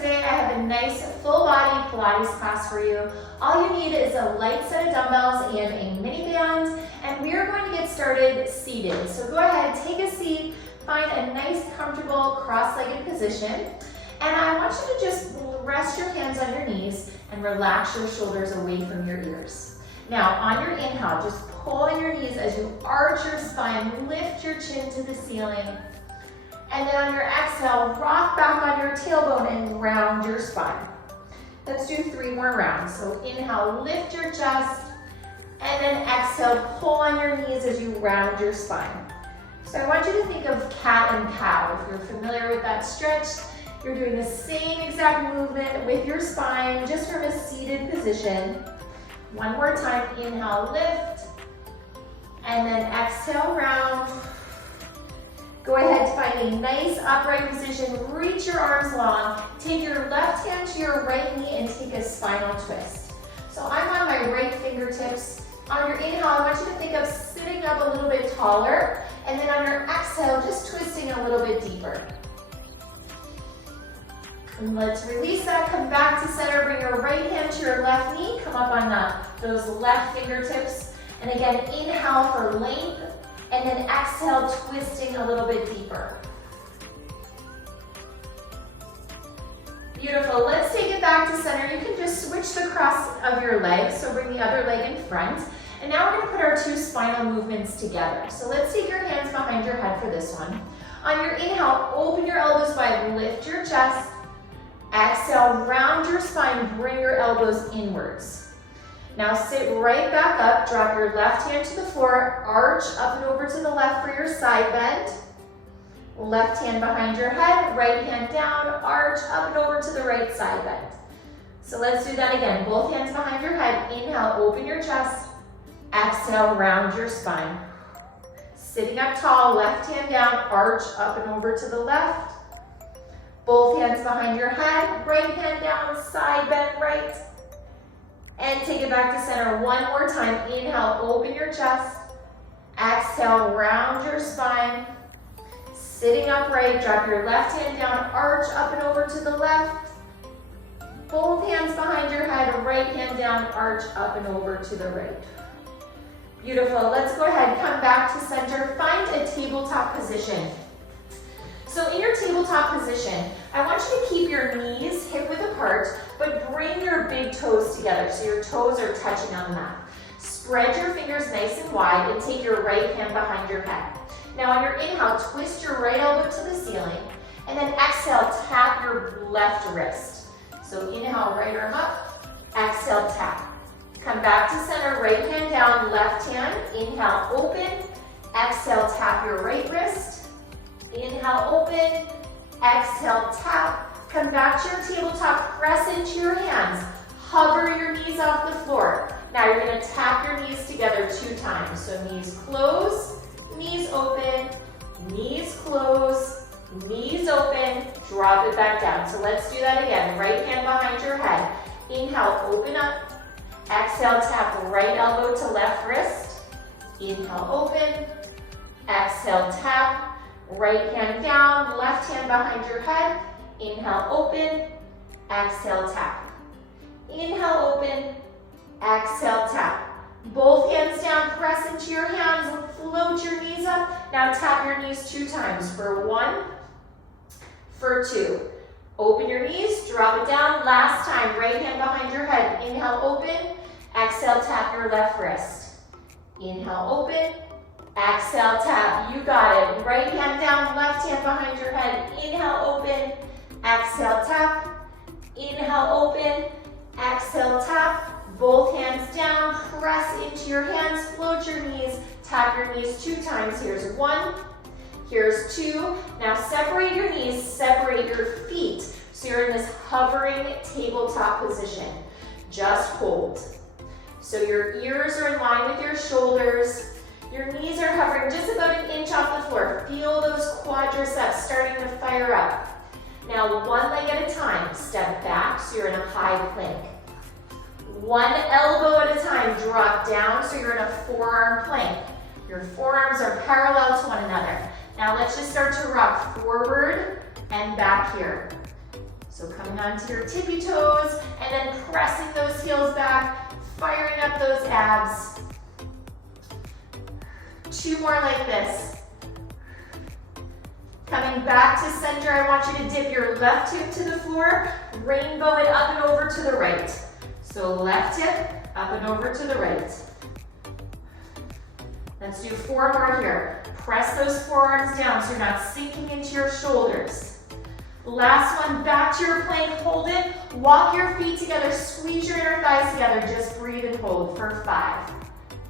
today I have a nice full body Pilates class for you. All you need is a light set of dumbbells and a mini band, and we are going to get started seated. So go ahead, take a seat, find a nice comfortable cross-legged position, and I want you to just rest your hands on your knees and relax your shoulders away from your ears. Now on your inhale, just pull in your knees as you arch your spine, lift your chin to the ceiling. And then on your exhale, rock back on your tailbone and round your spine. Let's do 3 more rounds. So inhale, lift your chest, and then exhale, pull on your knees as you round your spine. So I want you to think of cat and cow. If you're familiar with that stretch, you're doing the same exact movement with your spine, just from a seated position. One more time, inhale, lift, and then exhale, round. Go ahead, find a nice upright position, reach your arms long, take your left hand to your right knee and take a spinal twist. So I'm on my right fingertips. On your inhale, I want you to think of sitting up a little bit taller, and then on your exhale, just twisting a little bit deeper. And let's release that, come back to center, bring your right hand to your left knee, come up on those left fingertips, and again, inhale for length, and then exhale, twisting a little bit deeper. Beautiful, let's take it back to center. You can just switch the cross of your legs, so bring the other leg in front. And now we're gonna put our 2 spinal movements together. So let's take your hands behind your head for this one. On your inhale, open your elbows wide, lift your chest. Exhale, round your spine, bring your elbows inwards. Now sit right back up, drop your left hand to the floor, arch up and over to the left for your side bend. Left hand behind your head, right hand down, arch up and over to the right side bend. So let's do that again. Both hands behind your head, inhale, open your chest. Exhale, round your spine. Sitting up tall, left hand down, arch up and over to the left. Both hands behind your head, right hand down, side bend right. And take it back to center one more time. Inhale, open your chest. Exhale, round your spine. Sitting upright, drop your left hand down, arch up and over to the left. Both hands behind your head, right hand down, arch up and over to the right. Beautiful, let's go ahead, come back to center, find a tabletop position. So in your tabletop position, I want you to keep your knees hip width apart, but bring your big toes together so your toes are touching on the mat. Spread your fingers nice and wide and take your right hand behind your head. Now on your inhale, twist your right elbow to the ceiling, and then exhale, tap your left wrist. So inhale, right arm up, exhale, tap. Come back to center, right hand down, left hand, inhale, open, exhale, tap your right wrist. Inhale, open, exhale, tap. Come back to your tabletop, press into your hands. Hover your knees off the floor. Now you're gonna tap your knees together 2 times. So knees close, knees open, knees close, knees open, drop it back down. So let's do that again. Right hand behind your head. Inhale, open up. Exhale, tap right elbow to left wrist. Inhale, open. Exhale, tap. Right hand down, left hand behind your head. Inhale, open. Exhale, tap. Inhale, open. Exhale, tap. Both hands down, press into your hands, float your knees up. Now tap your knees 2 times for 1, for 2. Open your knees, drop it down. Last time, right hand behind your head. Inhale, open. Exhale, tap your left wrist. Inhale, open. Exhale, tap. You got it. Right hand down, left hand behind your head. Inhale, open. Exhale, tap. Inhale, open. Exhale, tap. Both hands down, press into your hands, float your knees, tap your knees 2 times. Here's 1, here's 2. Now separate your knees, separate your feet. So you're in this hovering tabletop position. Just hold. So your ears are in line with your shoulders. Your knees are hovering just about 1 inch off the floor. Feel those quadriceps starting to fire up. Now 1 leg at a time, step back so you're in a high plank. 1 elbow at a time, drop down so you're in a forearm plank. Your forearms are parallel to one another. Now let's just start to rock forward and back here. So coming onto your tippy toes and then pressing those heels back, firing up those abs. 2 more like this. Coming back to center, I want you to dip your left hip to the floor, rainbow it up and over to the right. So left hip, up and over to the right. Let's do 4 more here. Press those forearms down so you're not sinking into your shoulders. Last one, back to your plank, hold it. Walk your feet together, squeeze your inner thighs together. Just breathe and hold for 5,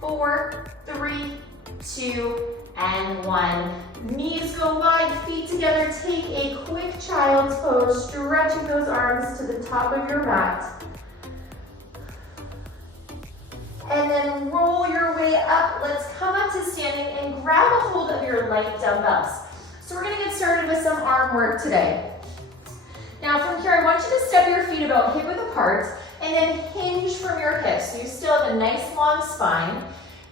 4, 3, 2, and 1. Knees go wide, feet together. Take a quick child's pose, stretching those arms to the top of your mat. And then roll your way up. Let's come up to standing and grab a hold of your light dumbbells. So we're gonna get started with some arm work today. Now from here, I want you to step your feet about hip-width apart and then hinge from your hips. So you still have a nice long spine.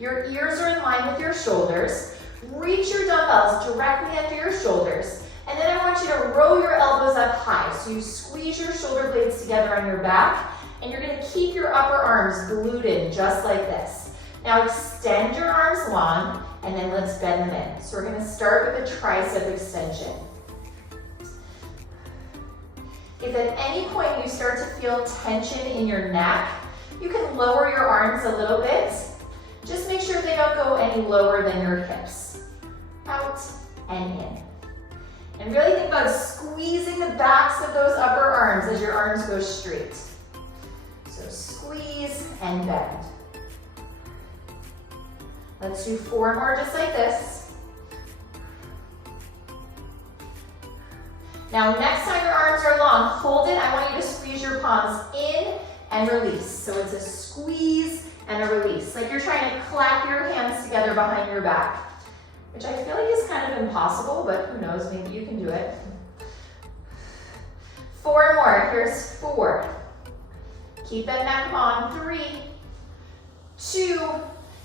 Your ears are in line with your shoulders. Reach your dumbbells directly under your shoulders. And then I want you to row your elbows up high. So you squeeze your shoulder blades together on your back, and you're gonna keep your upper arms glued in just like this. Now extend your arms long, and then let's bend them in. So we're gonna start with a tricep extension. If at any point you start to feel tension in your neck, you can lower your arms a little bit. Just make sure they don't go any lower than your hips. Out and in. And really think about squeezing the backs of those upper arms as your arms go straight. So squeeze and bend. Let's do 4 more just like this. Now next time your arms are long, hold it. I want you to squeeze your palms in and release. So it's a squeeze and a release. Like you're trying to clap your hands together behind your back, which I feel like is kind of impossible, but who knows, maybe you can do it. 4 more, here's 4. Keep that neck long, 3, 2.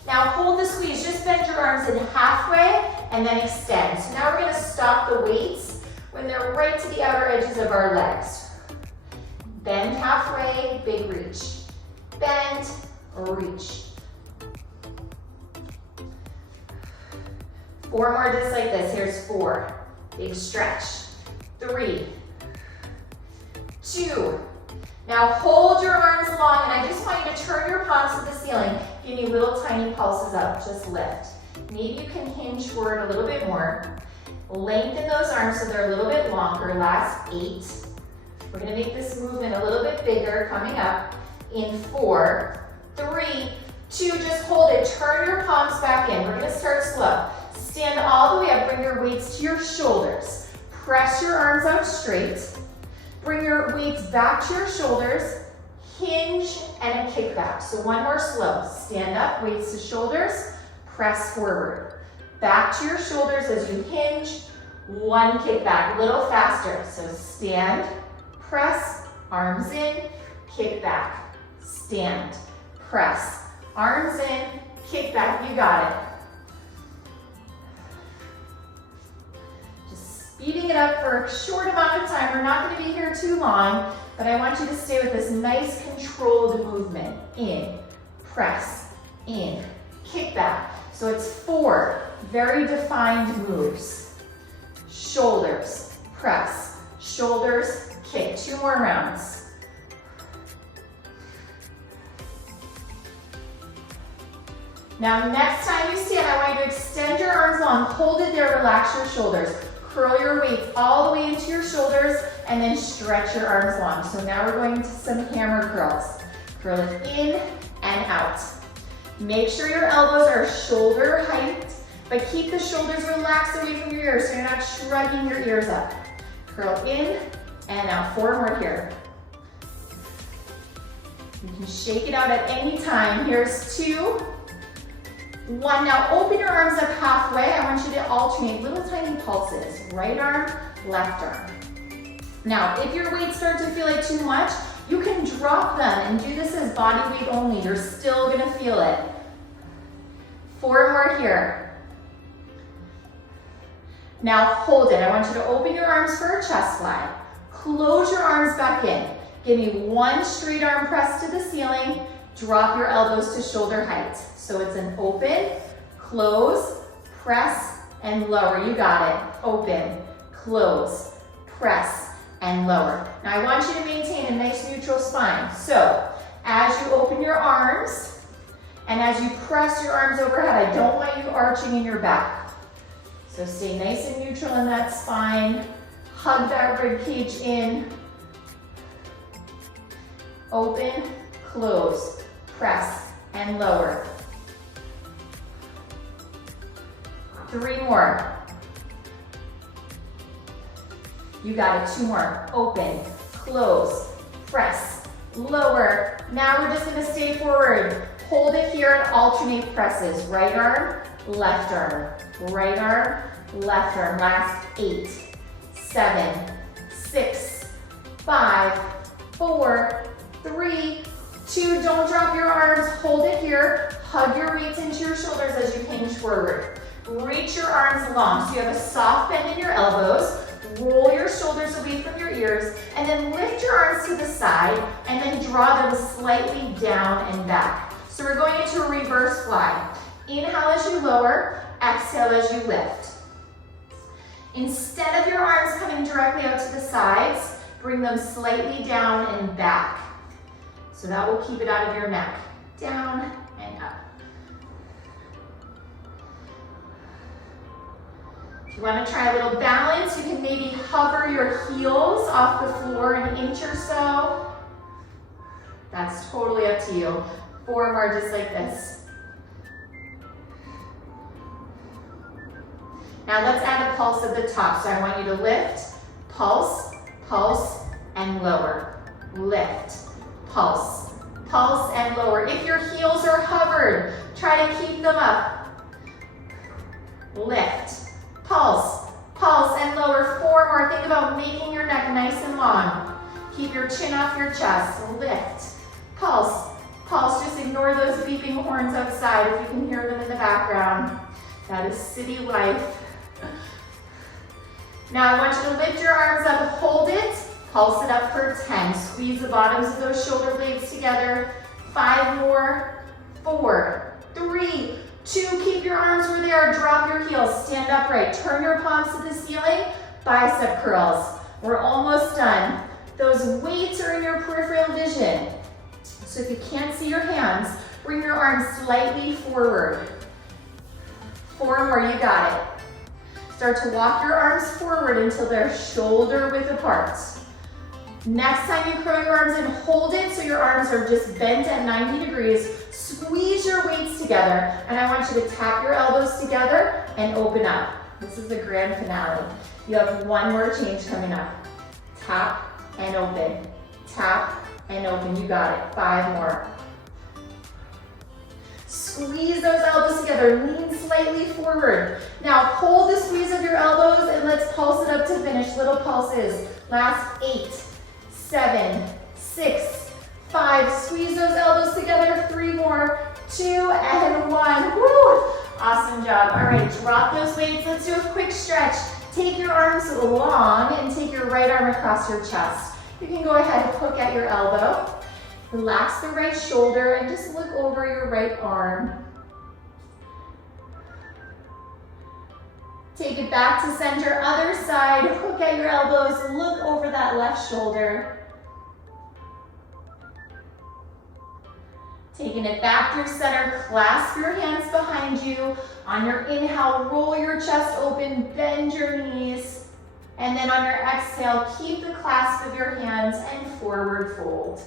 Now hold the squeeze, just bend your arms in halfway and then extend. So now we're gonna stop the weights when they're right to the outer edges of our legs. Bend halfway, big reach. Bend, reach. 4 more just like this. Here's 4. Big stretch. 3, 2. Now hold your arms long, and I just want you to turn your palms to the ceiling. Give me little tiny pulses up. Just lift. Maybe you can hinge forward a little bit more. Lengthen those arms so they're a little bit longer. Last 8. We're gonna make this movement a little bit bigger coming up in 4, 3, 2, just hold it. Turn your palms back in. We're gonna start slow. Stand all the way up, bring your weights to your shoulders. Press your arms out straight. Bring your weights back to your shoulders. Hinge and a kick back. So 1 more slow. Stand up, weights to shoulders, press forward. Back to your shoulders as you hinge. 1 kick back, a little faster. So stand, press, arms in, kick back. Stand, press, arms in, kick back. You got it. Just speeding it up for a short amount of time. We're not going to be here too long, but I want you to stay with this nice controlled movement. In, press, in, kick back. So it's 4 very defined moves. Shoulders, press, shoulders, kick. 2 more rounds. Now next time you stand, I want you to extend your arms long, hold it there, relax your shoulders. Curl your weights all the way into your shoulders and then stretch your arms long. So now we're going to some hammer curls. Curl it in and out. Make sure your elbows are shoulder height, but keep the shoulders relaxed away from your ears so you're not shrugging your ears up. Curl in and out. 4 more here. You can shake it out at any time. Here's 2, 1. Now open your arms up halfway. I want you to alternate little tiny pulses. Right arm, left arm. Now, if your weights start to feel like too much, you can drop them and do this as body weight only. You're still gonna feel it. 4 more here. Now hold it. I want you to open your arms for a chest fly. close your arms back in. Give me one straight arm press to the ceiling. Drop your elbows to shoulder height. So it's an open, close, press, and lower. You got it. Open, close, press, and lower. Now I want you to maintain a nice neutral spine. So as you open your arms and as you press your arms overhead, I don't want you arching in your back. So stay nice and neutral in that spine. Hug that rib cage in. Open, close, press, and lower. 3 more. You got it, 2 more. Open, close, press, lower. Now we're just gonna stay forward. Hold it here and alternate presses. Right arm, left arm, right arm, left arm. Last 8, 7, 6, 5, 4, 3, 2. Don't drop your arms. Hold it here. Hug your weights into your shoulders as you hinge forward. Reach your arms long so you have a soft bend in your elbows. Roll your shoulders away from your ears and then lift your arms to the side and then draw them slightly down and back. So we're going into a reverse fly. Inhale as you lower, exhale as you lift. Instead of your arms coming directly out to the sides, bring them slightly down and back. So that will keep it out of your neck. Down and up. If you want to try a little balance, you can maybe hover your heels off the floor an inch or so. That's totally up to you. 4 more just like this. Now let's add a pulse at the top. So I want you to lift, pulse, pulse, and lower. Lift, pulse, pulse, and lower. If your heels are hovered, try to keep them up. Lift, pulse, pulse, and lower. 4 more. Think about making your neck nice and long. Keep your chin off your chest. Lift, pulse, pulse. Just ignore those beeping horns outside if you can hear them in the background. That is city life. Now I want you to lift your arms up, hold it, pulse it up for 10. Squeeze the bottoms of those shoulder blades together. 5 more. 4, 3, 2, keep your arms where they are, drop your heels, stand upright, turn your palms to the ceiling, bicep curls. We're almost done. Those weights are in your peripheral vision. So if you can't see your hands, bring your arms slightly forward. 4 more, you got it. Start to walk your arms forward until they're shoulder width apart. Next time you curl your arms in, hold it so your arms are just bent at 90 degrees. Squeeze your weights together, and I want you to tap your elbows together and open up. This is the grand finale. You have 1 more change coming up. Tap and open. Tap and open. You got it. 5 more. Squeeze those elbows together. Lean slightly forward. Now hold the squeeze of your elbows and let's pulse it up to finish. Little pulses. Last 8, 7, 6, 5. Squeeze those elbows together. 3 more. 2 and 1. Woo! Awesome job. All right, drop those weights. Let's do a quick stretch. Take your arms long and take your right arm across your chest. You can go ahead and hook at your elbow. Relax the right shoulder and just look over your right arm. Take it back to center, other side, hook at your elbows, look over that left shoulder. Taking it back through center, clasp your hands behind you. On your inhale, roll your chest open, bend your knees. And then on your exhale, keep the clasp of your hands and forward fold.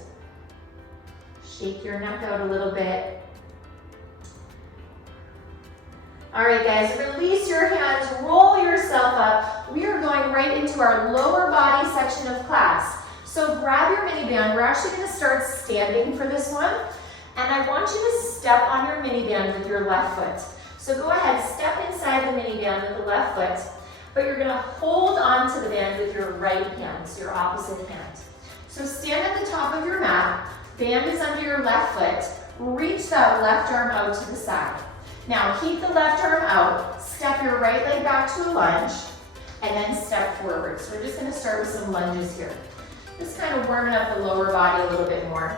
Shake your neck out a little bit. All right, guys, release your hands, roll yourself up. We are going right into our lower body section of class. So grab your mini band. We're actually going to start standing for this one. And I want you to step on your mini band with your left foot. So go ahead, step inside the mini band with the left foot, but you're going to hold on to the band with your right hand, so your opposite hand. So stand at the top of your mat. Band is under your left foot. Reach that left arm out to the side. Now keep the left arm out. Step your right leg back to a lunge. and then step forward. So we're just gonna start with some lunges here. Just kind of warming up the lower body a little bit more.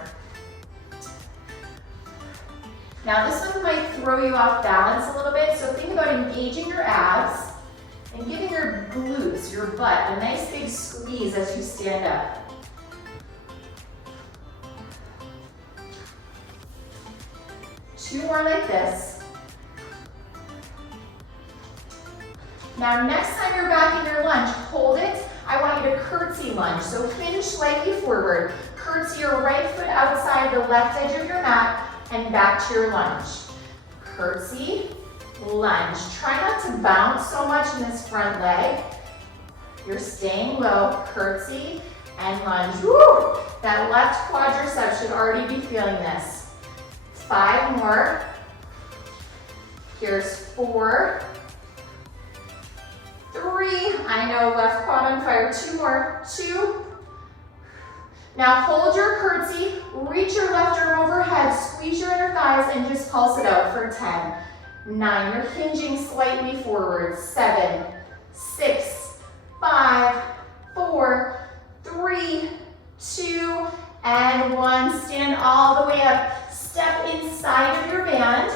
Now this one might throw you off balance a little bit, so think about engaging your abs and giving your glutes, your butt, a nice big squeeze as you stand up. Two more like this. Now next time you're back in your lunge, hold it. I want you to curtsy lunge. So hinge slightly forward. Curtsy your right foot outside the left edge of your mat and back to your lunge. Curtsy, lunge. Try not to bounce so much in this front leg. You're staying low, curtsy and lunge. Woo! That left quadricep should already be feeling this. 5 more. Here's 4, 3. I know, left quad on fire. 2 more. 2. Now hold your curtsy, reach your left arm overhead, squeeze your inner thighs, and just pulse it out for 10, 9. You're hinging slightly forward. 7, 6, 5, 4, 3, 2, and 1. Stand all the way up. Step inside of your band,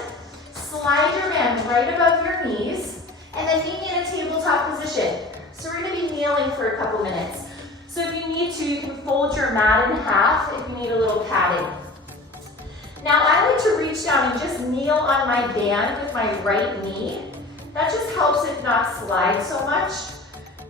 slide your band right above your knees, and then meet me in a tabletop position. So we're gonna be kneeling for a couple minutes. So if you need to, you can fold your mat in half if you need a little padding. Now I like to reach down and just kneel on my band with my right knee. That just helps it not slide so much.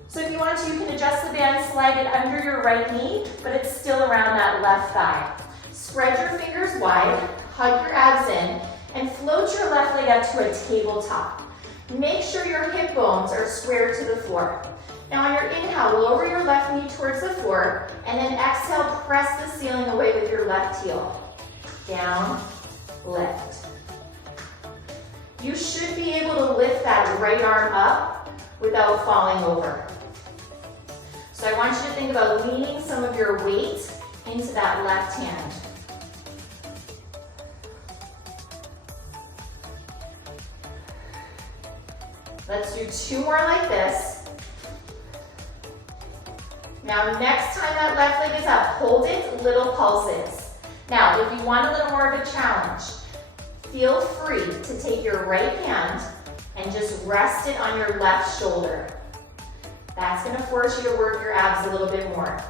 So if you want to, you can adjust the band, slide it under your right knee, but it's still around that left thigh. Spread your fingers wide, hug your abs in, and float your left leg up to a tabletop. Make sure your hip bones are square to the floor. Now on your inhale, lower your left knee towards the floor, and then exhale, press the ceiling away with your left heel. Down, lift. You should be able to lift that right arm up without falling over. So I want you to think about leaning some of your weight into that left hand. Let's do 2 more like this. Now next time that left leg is up, hold it, little pulses. Now if you want a little more of a challenge, feel free to take your right hand and just rest it on your left shoulder. That's gonna force you to work your abs a little bit more.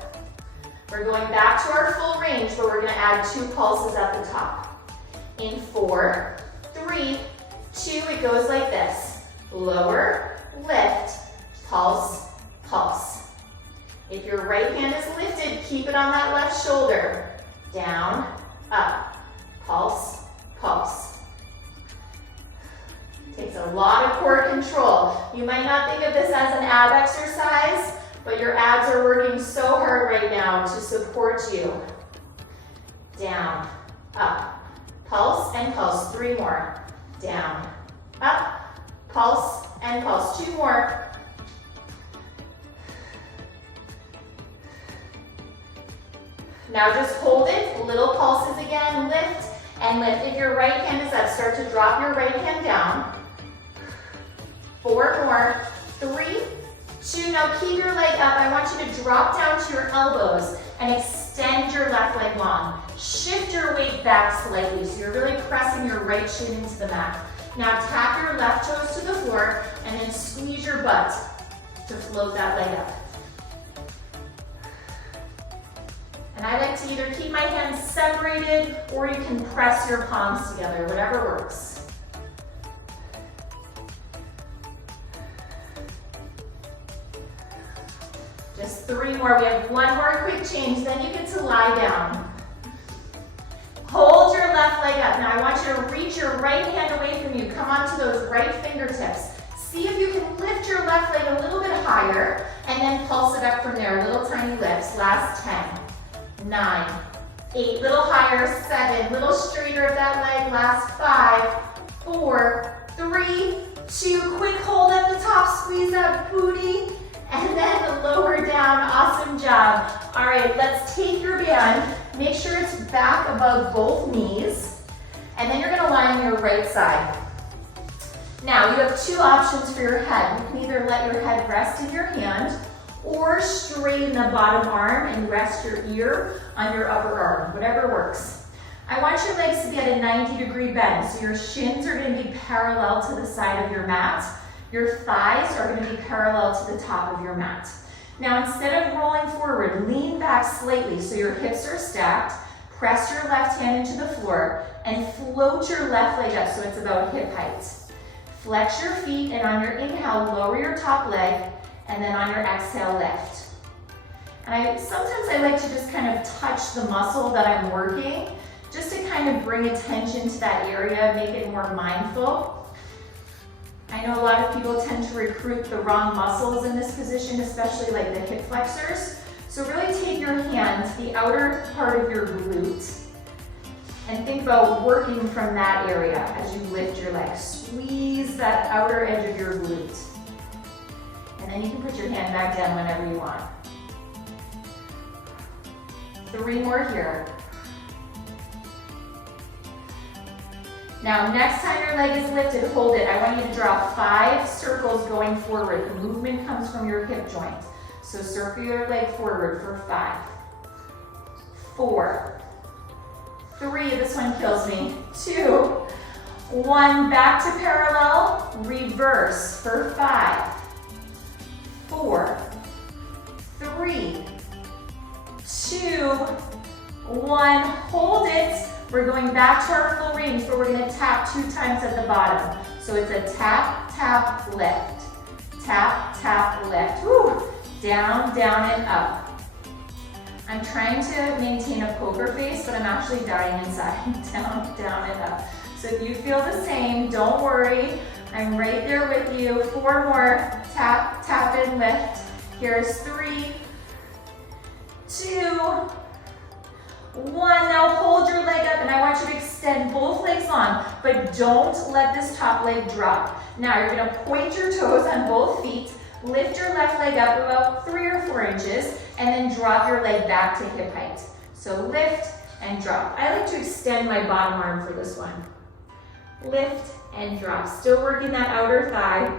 We're going back to our full range, but we're gonna add 2 pulses at the top. In 4, 3, 2, it goes like this. Lower, lift, pulse, pulse. If your right hand is lifted, keep it on that left shoulder. Down, up, pulse, pulse. Takes a lot of core control. You might not think of this as an ab exercise, but your abs are working so hard right now to support you. Down, up, pulse and pulse. 3 more. Down, up, pulse and pulse. 2 more. Now just hold it, little pulses again, lift and lift. If your right hand is up, start to drop your right hand down. 4 more, 3, 2, now keep your leg up. I want you to drop down to your elbows and extend your left leg long. Shift your weight back slightly, so you're really pressing your right shin into the mat. Now tap your left toes to the floor and then squeeze your butt to float that leg up. And I like to either keep my hands separated or you can press your palms together, whatever works. Just 3 more. We have 1 more quick change, then you get to lie down. Hold your left leg up. Now I want you to reach your right hand away from you. Come onto those right fingertips. See if you can lift your left leg a little bit higher and then pulse it up from there. Little tiny lifts. Last 10, 9, 8, little higher, 7, little straighter of that leg. Last 5, 4, 3, 2, quick hold at the top, squeeze that booty, and then lower down. Awesome job. All right, let's take your band. Make sure it's back above both knees, and then you're gonna lie on your right side. Now you have two options for your head. You can either let your head rest in your hand or straighten the bottom arm and rest your ear on your upper arm, whatever works. I want your legs to be at a 90-degree bend, so your shins are going to be parallel to the side of your mat. Your thighs are going to be parallel to the top of your mat. Now instead of rolling forward, lean back slightly so your hips are stacked. Press your left hand into the floor and float your left leg up so it's about hip height. Flex your feet, and on your inhale, lower your top leg, and then on your exhale, lift. And sometimes I like to just kind of touch the muscle that I'm working, just to kind of bring attention to that area, make it more mindful. I know a lot of people tend to recruit the wrong muscles in this position, especially like the hip flexors. So really take your hand to the outer part of your glute and think about working from that area as you lift your leg. Squeeze that outer edge of your glute. And then you can put your hand back down whenever you want. 3 more here. Now, next time your leg is lifted, hold it. I want you to draw 5 circles going forward. The movement comes from your hip joint. So circle your leg forward for 5, 4, 3, this one kills me, 2, 1, back to parallel, reverse for 5, 4, 3, 2, 1, hold it. We're going back to our full range, but we're gonna tap 2 times at the bottom. So it's a tap, tap, lift, tap, tap, lift. Woo. Down, down, and up. I'm trying to maintain a poker face, but I'm actually dying inside. Down, down, and up. So if you feel the same, don't worry. I'm right there with you. 4 more. Tap, tap, and lift. Here's 3, 2, 1. Now hold your leg up, and I want you to extend both legs long, but don't let this top leg drop. Now you're gonna point your toes on both feet. Lift your left leg up about 3 or 4 inches, and then drop your leg back to hip height. So lift and drop. I like to extend my bottom arm for this one. Lift and drop. Still working that outer thigh.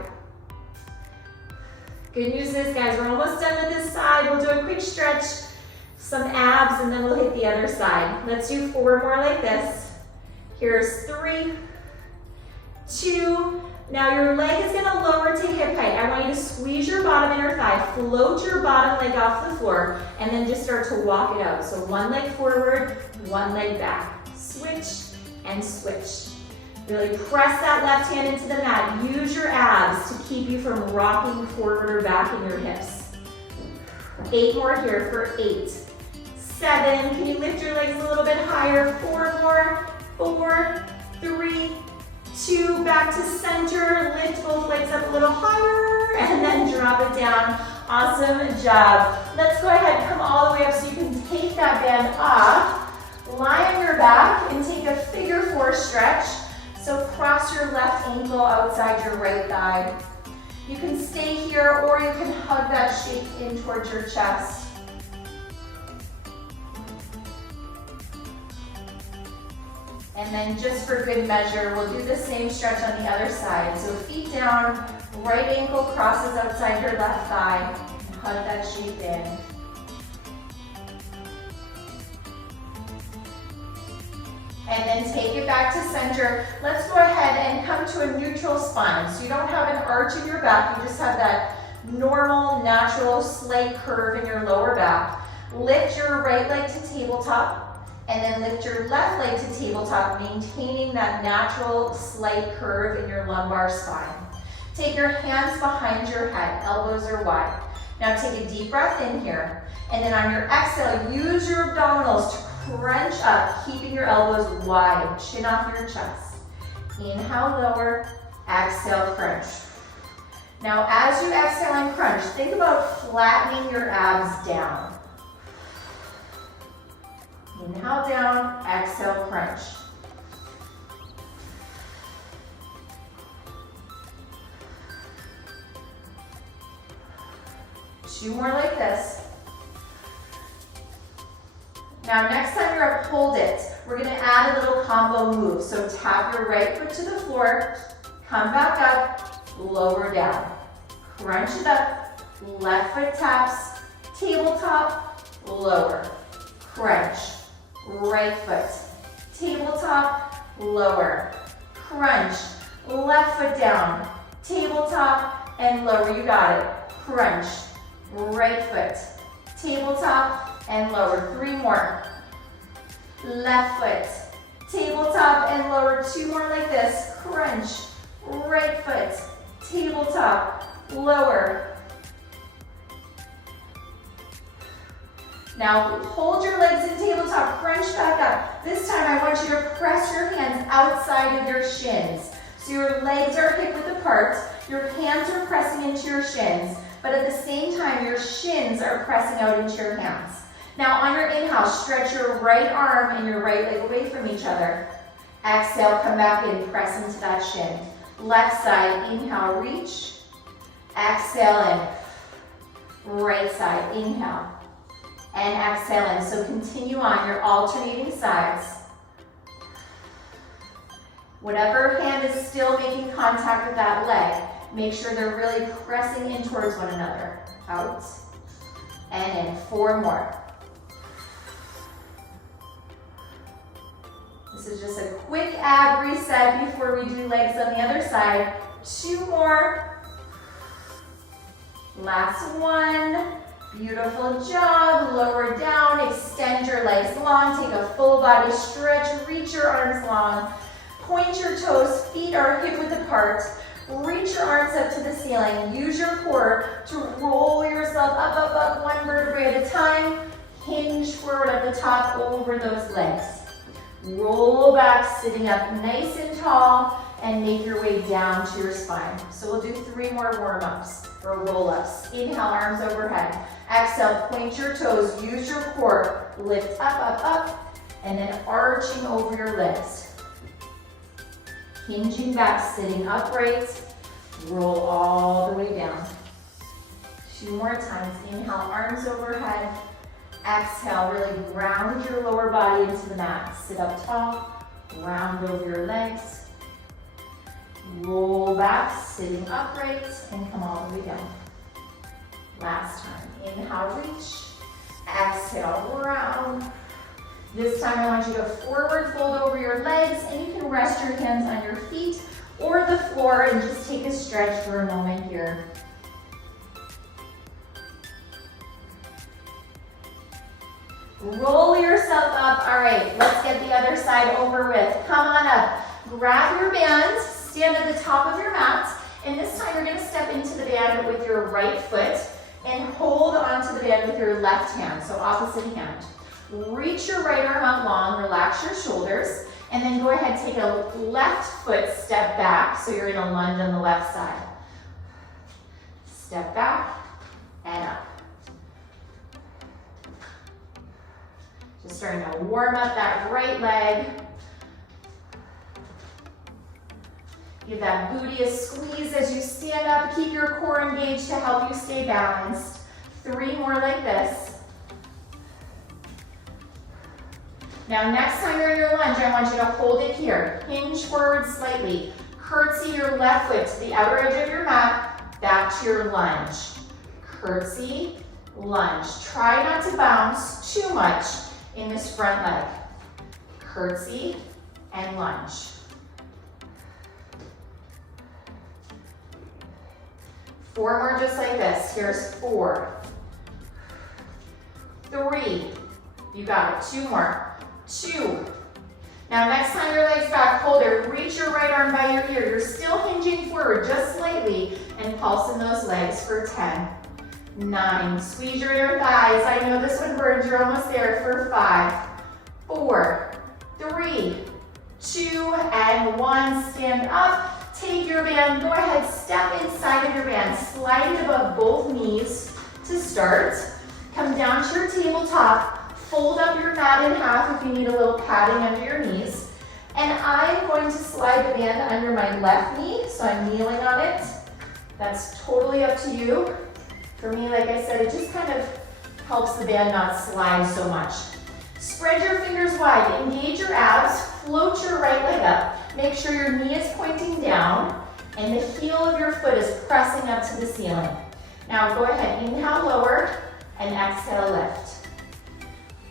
Good news is, guys, we're almost done with this side. We'll do a quick stretch, some abs, and then we'll hit the other side. Let's do 4 more like this. Here's 3, 2, now your leg is gonna lower to hip height. I want you to squeeze your bottom inner thigh, float your bottom leg off the floor, and then just start to walk it out. So 1 leg forward, 1 leg back. Switch and switch. Really press that left hand into the mat. Use your abs to keep you from rocking forward or back in your hips. 8 more here for 8, 7. Can you lift your legs a little bit higher? 4 more, 4, 3, 2, back to center, lift both legs up a little higher, and then drop it down. Awesome job. Let's go ahead and come all the way up so you can take that band off, lie on your back, and take a figure 4 stretch. So cross your left ankle outside your right thigh. You can stay here, or you can hug that shape in towards your chest. And then just for good measure, we'll do the same stretch on the other side. So feet down, right ankle crosses outside your left thigh, and hug that shape in. And then take it back to center. Let's go ahead and come to a neutral spine. So you don't have an arch in your back, you just have that normal, natural, slight curve in your lower back. Lift your right leg to tabletop, and then lift your left leg to tabletop, maintaining that natural slight curve in your lumbar spine. Take your hands behind your head, elbows are wide. Now take a deep breath in here, and then on your exhale, use your abdominals to crunch up, keeping your elbows wide, chin off your chest. Inhale, lower, exhale, crunch. Now as you exhale and crunch, think about flattening your abs down. Inhale down, exhale, crunch. Two more like this. Now next time you're up, hold it. We're gonna add a little combo move. So tap your right foot to the floor, come back up, lower down. Crunch it up, left foot taps, tabletop, lower. Crunch, right foot, tabletop, lower. Crunch, left foot down, tabletop, and lower. You got it. Crunch, right foot, tabletop, and lower. 3 more. Left foot, tabletop, and lower. 2 more like this. Crunch, right foot, tabletop, lower. Now hold your legs in tabletop, crunch back up. This time I want you to press your hands outside of your shins. So your legs are hip width apart, your hands are pressing into your shins, but at the same time your shins are pressing out into your hands. Now on your inhale, stretch your right arm and your right leg away from each other. Exhale, come back in, press into that shin. Left side, inhale, reach. Exhale in. Right side, inhale. And exhale in. So continue on your alternating sides. Whatever hand is still making contact with that leg, make sure they're really pressing in towards one another. Out and in. 4 more. This is just a quick ab reset before we do legs on the other side. 2 more. Last one. Beautiful job. Lower down, extend your legs long, take a full body stretch, reach your arms long, point your toes, feet are hip width apart, reach your arms up to the ceiling, use your core to roll yourself up, up, up, 1 vertebrae at a time, hinge forward at the top over those legs. Roll back, sitting up nice and tall, and make your way down to your spine. So we'll do 3 more warm-ups or roll-ups. Inhale, arms overhead. Exhale, point your toes, use your core, lift up, up, up, and then arching over your legs. Hinging back, sitting upright, roll all the way down. 2 more times. Inhale, arms overhead. Exhale, really ground your lower body into the mat. Sit up tall, round over your legs. Roll back, sitting upright, and come all the way down. Last time. Inhale, reach. Exhale, round. This time I want you to forward fold over your legs, and you can rest your hands on your feet or the floor and just take a stretch for a moment here. Roll yourself up. All right, let's get the other side over with. Come on up. Grab your band, stand at the top of your mat, and this time you're going to step into the band with your right foot and hold onto the band with your left hand, so opposite hand. Reach your right arm out long, relax your shoulders, and then go ahead, take a left foot step back, so you're in a lunge on the left side. Step back and up. Just starting to warm up that right leg. Give that booty a squeeze as you stand up. Keep your core engaged to help you stay balanced. 3 more like this. Now next time you're in your lunge, I want you to hold it here. Hinge forward slightly. Curtsy your left foot to the outer edge of your mat, back to your lunge. Curtsy, lunge. Try not to bounce too much in this front leg. Curtsy and lunge. 4 more just like this. Here's 4, 3, you got it. 2 more. 2. Now next time your leg's back, hold it. Reach your right arm by your ear. You're still hinging forward just slightly and pulse in those legs for 10, 9. Squeeze your inner thighs. I know this one burns. You're almost there for 5, 4, 3, 2, and 1. Stand up. Take your band. Go ahead. Step inside of your band. Slide it above both knees to start. Come down to your tabletop. Fold up your mat in half if you need a little padding under your knees. And I'm going to slide the band under my left knee, so I'm kneeling on it. That's totally up to you. For me, like I said, it just kind of helps the band not slide so much. Spread your fingers wide, engage your abs, float your right leg up. Make sure your knee is pointing down. and the heel of your foot is pressing up to the ceiling. Now go ahead, inhale, lower, and exhale, lift.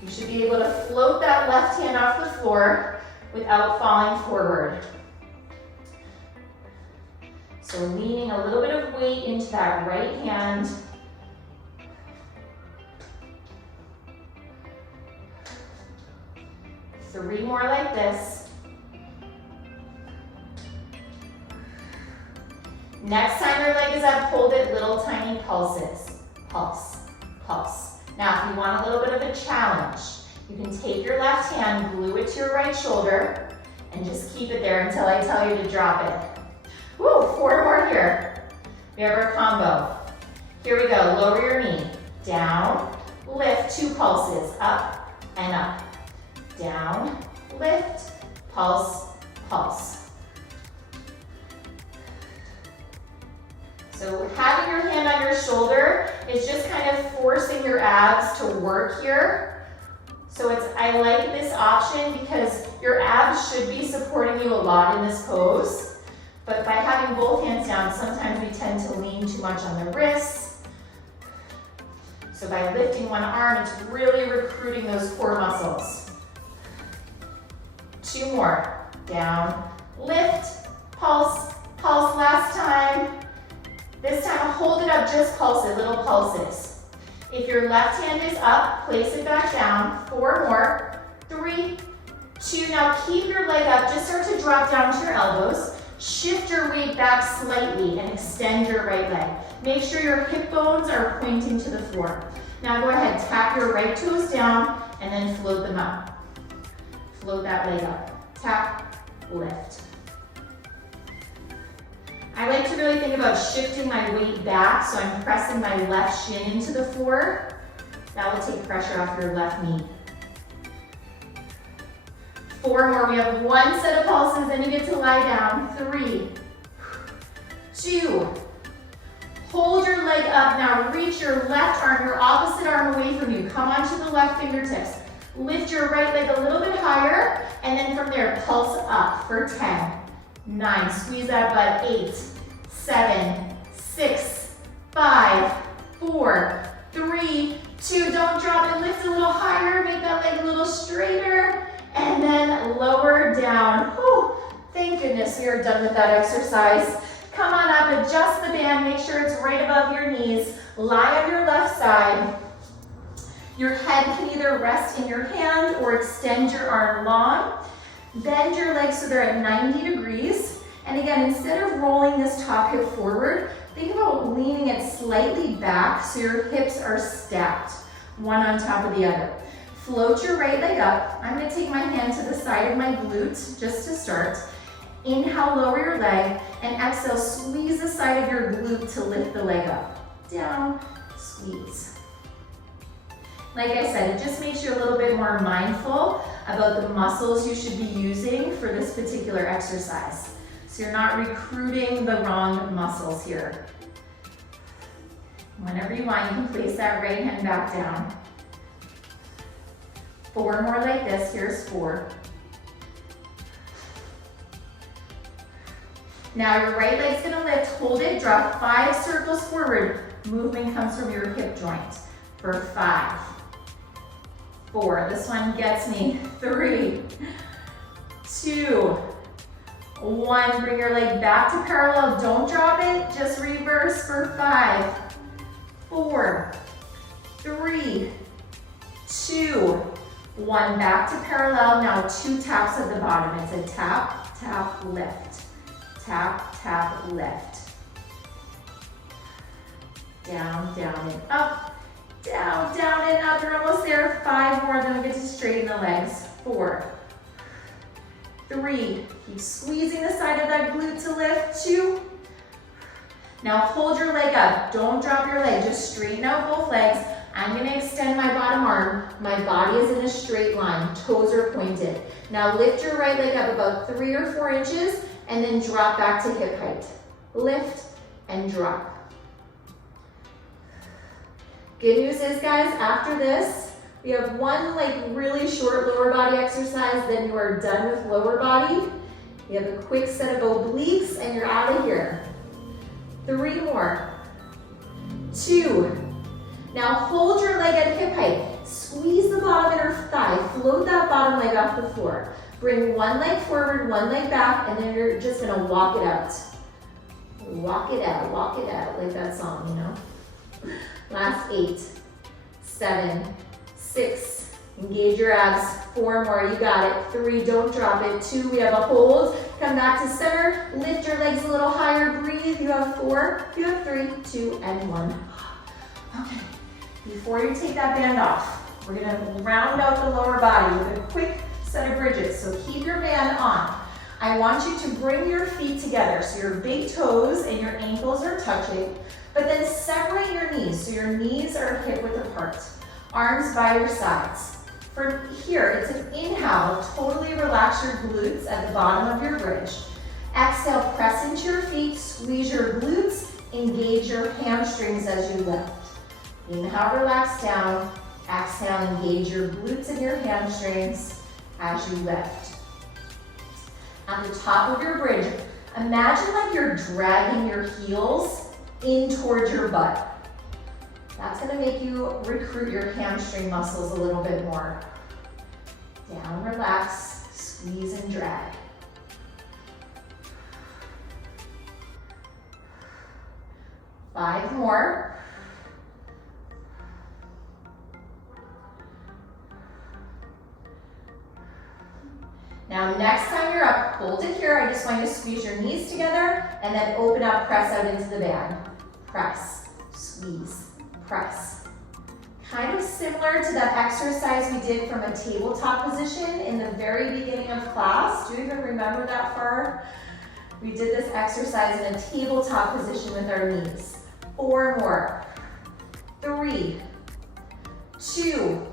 You should be able to float that left hand off the floor without falling forward. So leaning a little bit of weight into that right hand. Three more like this. Next time your leg is up, hold it little tiny pulses. Pulse, pulse. Now, if you want a little bit of a challenge, you can take your left hand, glue it to your right shoulder, and just keep it there until I tell you to drop it. Woo, 4 more here. We have our combo. Here we go, lower your knee. Down, lift, 2 pulses, up and up. Down, lift, pulse, pulse. So having your hand on your shoulder is just kind of forcing your abs to work here. So I like this option because your abs should be supporting you a lot in this pose. But by having both hands down, sometimes we tend to lean too much on the wrists. So by lifting one arm, it's really recruiting those core muscles. 2 more. Down, lift, pulse, pulse last time. This time, hold it up, just pulse it, little pulses. If your left hand is up, place it back down. 4 more. 3, 2, now keep your leg up, just start to drop down to your elbows. Shift your weight back slightly and extend your right leg. Make sure your hip bones are pointing to the floor. Now go ahead, tap your right toes down and then float them up. Float that leg up. Tap, lift. I like to really think about shifting my weight back, so I'm pressing my left shin into the floor. That will take pressure off your left knee. 4 more, we have 1 set of pulses, then you get to lie down. 3, 2, hold your leg up. Now reach your left arm, your opposite arm away from you. Come onto the left fingertips. Lift your right leg a little bit higher, and then from there, pulse up for 10, 9, squeeze that butt, 8, 7, 6, 5, 4, 3, 2, don't drop it, lift a little higher, make that leg a little straighter, and then lower down. Whew, thank goodness we are done with that exercise. Come on up, adjust the band, make sure it's right above your knees, lie on your left side. Your head can either rest in your hand or extend your arm long. Bend your legs so they're at 90 degrees. And again, instead of rolling this top hip forward, think about leaning it slightly back so your hips are stacked, one on top of the other. Float your right leg up. I'm gonna take my hand to the side of my glute just to start. Inhale, lower your leg, and exhale, squeeze the side of your glute to lift the leg up. Down, squeeze. Like I said, it just makes you a little bit more mindful about the muscles you should be using for this particular exercise. So you're not recruiting the wrong muscles here. Whenever you want, you can place that right hand back down. 4 more like this, here's 4. Now your right leg's gonna lift, hold it, drop 5 circles forward. Movement comes from your hip joint for 5. 4, this one gets me. 3, 2, 1, bring your leg back to parallel, don't drop it, just reverse for 5, 4, 3, 2, 1, back to parallel. Now 2 taps at the bottom. It's a tap, tap, lift. Tap, tap, lift. Down, down, and up. Down, down, and up. You're almost there. 5 more, then we get to straighten the legs. 4, 3, keep squeezing the side of that glute to lift. 2. Now hold your leg up. Don't drop your leg. Just straighten out both legs. I'm gonna extend my bottom arm. My body is in a straight line. Toes are pointed. Now lift your right leg up about 3 or 4 inches and then drop back to hip height. Lift and drop. Good news is, guys, after this, we have one really short lower body exercise, then you are done with lower body. You have a quick set of obliques and you're out of here. 3 more. 2. Now hold your leg at hip height. Squeeze the bottom inner thigh. Float that bottom leg off the floor. Bring one leg forward, one leg back, and then you're just gonna walk it out. Walk it out, like that song, you know? Last 8, 7, 6, engage your abs. 4 more, you got it. 3, don't drop it. 2, we have a hold. Come back to center. Lift your legs a little higher. Breathe. You have 4, you have 3, 2, and 1. Okay, before you take that band off, we're gonna round out the lower body with a quick set of bridges. So keep your band on. I want you to bring your feet together so your big toes and your ankles are touching, but then separate your knees so your knees are hip-width apart. Arms by your sides. From here, it's an inhale. Totally relax your glutes at the bottom of your bridge. Exhale, press into your feet, squeeze your glutes, engage your hamstrings as you lift. Inhale, relax down. Exhale, engage your glutes and your hamstrings as you lift. At the top of your bridge, imagine like you're dragging your heels in towards your butt. That's gonna make you recruit your hamstring muscles a little bit more. Down, relax, squeeze and drag. Five more. Now next time you're up, hold it here. I just want you to squeeze your knees together and then open up, press out into the band. Press, squeeze, press. Kind of similar to that exercise we did from a tabletop position in the very beginning of class. Do you even remember that far? We did this exercise in a tabletop position with our knees. 4 more. 3, 2.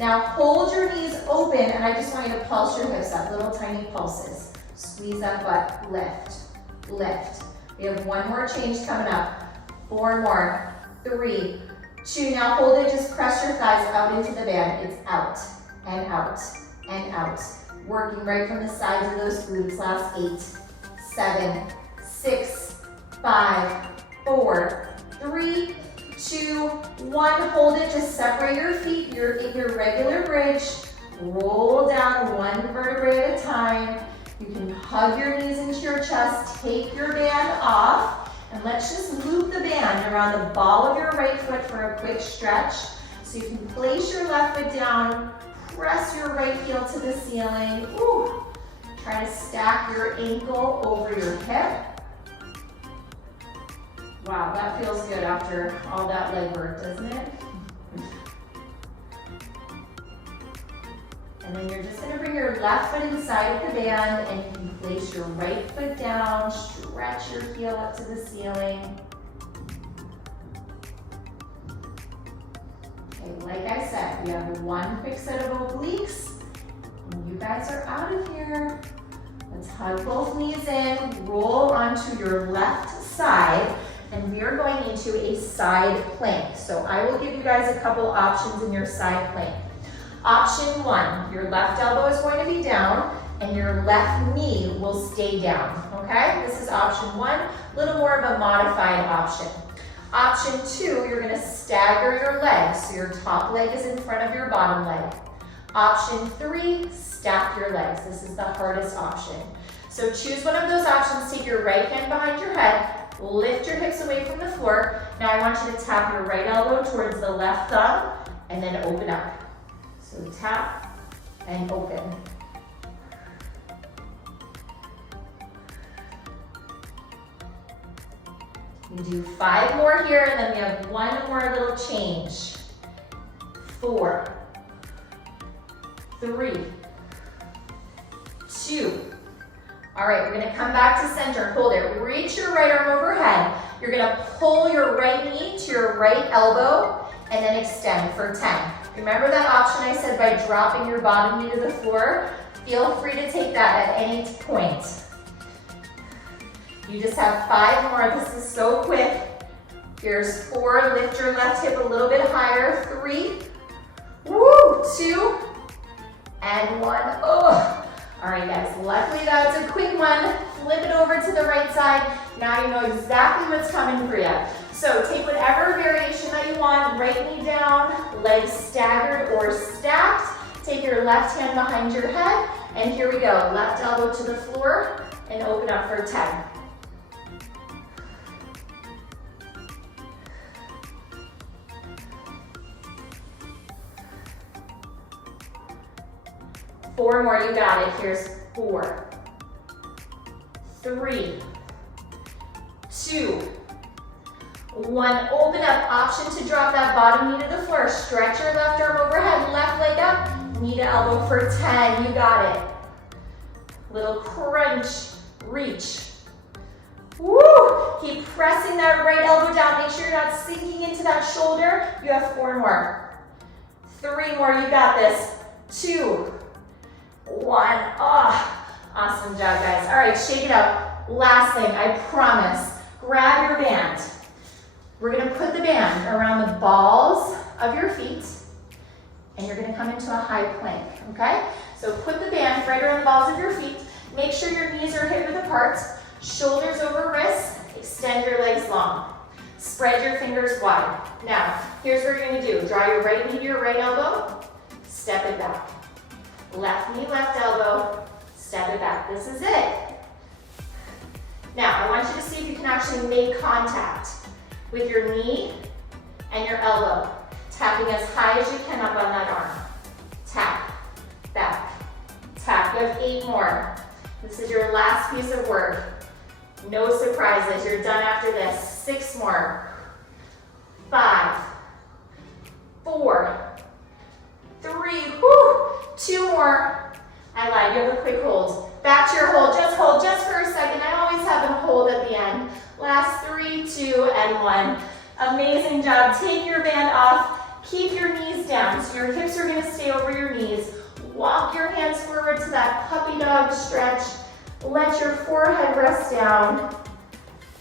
Now hold your knees open and I just want you to pulse your hips up, little tiny pulses. Squeeze that butt, lift, lift. We have 1 more change coming up. 4 more, 3, 2. Now hold it, just press your thighs out into the band. It's out, and out, and out. Working right from the sides of those glutes. Last 8, 7, 6, 5, 4, 3, 2, 1. Hold it, just separate your feet. You're in your regular bridge. Roll down 1 vertebrae at a time. You can hug your knees into your chest, take your band off, and let's just loop the band around the ball of your right foot for a quick stretch. So you can place your left foot down, press your right heel to the ceiling. Ooh. Try to stack your ankle over your hip. Wow, that feels good after all that leg work, doesn't it? And then you're just gonna bring your left foot inside of the band and you can place your right foot down, stretch your heel up to the ceiling. Okay, like I said, we have 1 quick set of obliques and you guys are out of here. Let's hug both knees in, roll onto your left side, and we are going into a side plank. So I will give you guys a couple options in your side plank. Option 1, your left elbow is going to be down and your left knee will stay down, okay? This is option 1, a little more of a modified option. Option 2, you're gonna stagger your legs. So your top leg is in front of your bottom leg. Option 3, stack your legs. This is the hardest option. So choose one of those options, take your right hand behind your head, lift your hips away from the floor. Now I want you to tap your right elbow towards the left thumb and then open up. So tap and open. You do 5 more here and then we have 1 more little change. 4, 3, 2. All right, we're gonna come back to center. Hold it, reach your right arm overhead. You're gonna pull your right knee to your right elbow and then extend for 10. Remember that option I said by dropping your bottom knee to the floor? Feel free to take that at any point. You just have 5 more, this is so quick. Here's 4, lift your left hip a little bit higher. 3, woo, 2, and 1. Oh. All right guys, luckily that was a quick one. Flip it over to the right side. Now you know exactly what's coming for you. So take whatever variation that you want, right knee down, legs staggered or stacked. Take your left hand behind your head, and here we go. Left elbow to the floor, and open up for 10. Four more, you got it. Here's 4, 3, 2, 1. Open up, option to drop that bottom knee to the floor. Stretch your left arm overhead, left leg up, knee to elbow for 10, you got it. Little crunch, reach. Woo! Keep pressing that right elbow down. Make sure you're not sinking into that shoulder. You have 4 more. 3 more, you got this. 2, 1. Oh, awesome job, guys. All right, shake it out. Last thing, I promise. Grab your band. We're gonna put the band around the balls of your feet, and you're gonna come into a high plank, okay? So put the band right around the balls of your feet. Make sure your knees are hip width apart, shoulders over wrists, extend your legs long. Spread your fingers wide. Now, here's what you're gonna do. Draw your right knee to your right elbow, step it back. Left knee, left elbow, step it back. This is it. Now, I want you to see if you can actually make contact with your knee and your elbow. Tapping as high as you can up on that arm. Tap, back, tap. You have 8 more. This is your last piece of work. No surprises, you're done after this. 6 more. 5, 4, 3, 2 more. I lied, you have a quick hold. Back to your hold just for a second. I always have them hold at the end. Last 3, 2, and 1. Amazing job. Take your band off. Keep your knees down. So your hips are gonna stay over your knees. Walk your hands forward to that puppy dog stretch. Let your forehead rest down.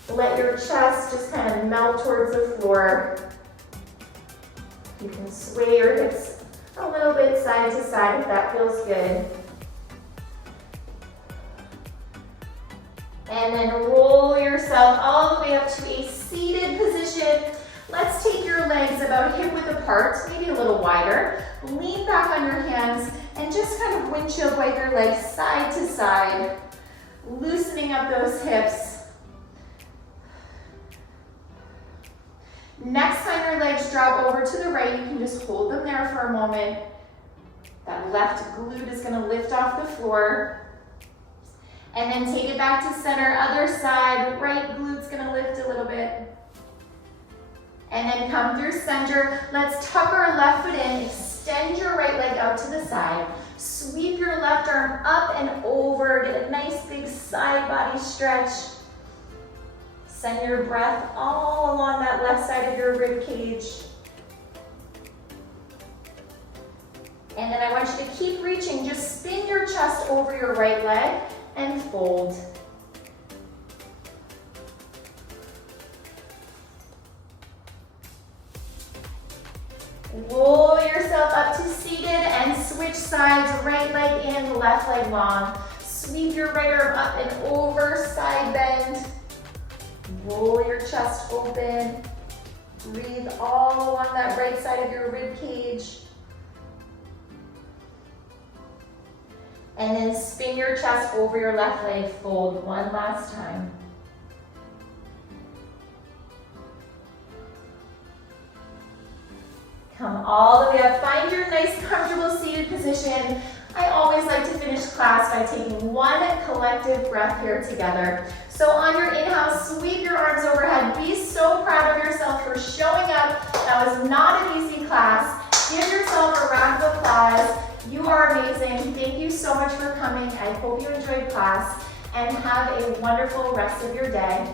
Let your chest just kind of melt towards the floor. You can sway your hips a little bit side to side if that feels good. And then roll yourself all the way up to a seated position. Let's take your legs about hip width apart, maybe a little wider. Lean back on your hands and just kind of windshield wipe your legs side to side, loosening up those hips. Next time your legs drop over to the right, you can just hold them there for a moment. That left glute is going to lift off the floor. And then take it back to center, other side, right glute's gonna lift a little bit. And then come through center. Let's tuck our left foot in, extend your right leg out to the side. Sweep your left arm up and over, get a nice big side body stretch. Send your breath all along that left side of your rib cage. And then I want you to keep reaching, just spin your chest over your right leg and fold. Roll yourself up to seated and switch sides, right leg in, left leg long. Sweep your right arm up and over, side bend. Roll your chest open. Breathe all along that right side of your rib cage. And then spin your chest over your left leg, fold one last time. Come all the way up, find your nice comfortable seated position. I always like to finish class by taking one collective breath here together. So on your inhale, sweep your arms overhead. Be so proud of yourself for showing up. That was not an easy class. Give yourself a round of applause. You are amazing. Thank you so much for coming. I hope you enjoyed class and have a wonderful rest of your day.